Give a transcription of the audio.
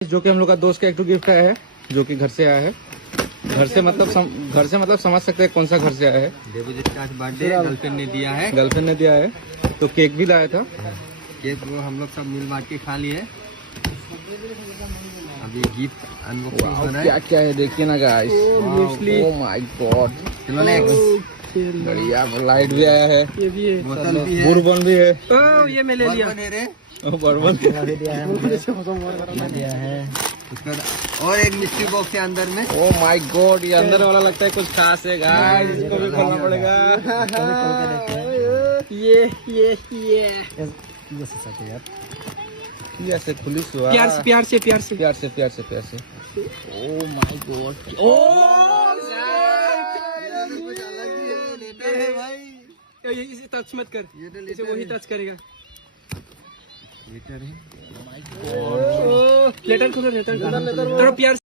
जो कि हम लोग का दोस्त का एक गिफ्ट आया है, जो कि घर से आया है। घर से मतलब समझ सकते हैं कौन सा घर से आया है। डेबोजिट का आज बर्थडे गर्लफ्रेंड ने दिया है। गर्लफ्रेंड ने दिया है, तो केक भी लाया था। केक वो हम लोग सब मिल बांट के खा लिए। अभी गिफ्ट अनबॉक्सिंग हो रहा है। क्या क्या है देखिए ना गाइस। ओह माय गॉड, बढ़िया। लाइट भी आया है, ये भी है, बोतल भी है, बुरबन भी है। ओ ये मैं ले लिया। बर्बन दिया है। उसका और एक मिस्ट्री बॉक्स है अंदर में। ओह माय गॉड, ये अंदर वाला लगता है कुछ खास है गाइस, इसको भी खोलना पड़ेगा। ये ऐसे खुली हुआ, प्यार से प्यार से प्यार से प्यार से प्यार से प्यार से। ओह माय गॉड, इसे टच मत कर, इसे वही टच करेगा। लेटर खोलो, लेटर खोलो, प्यार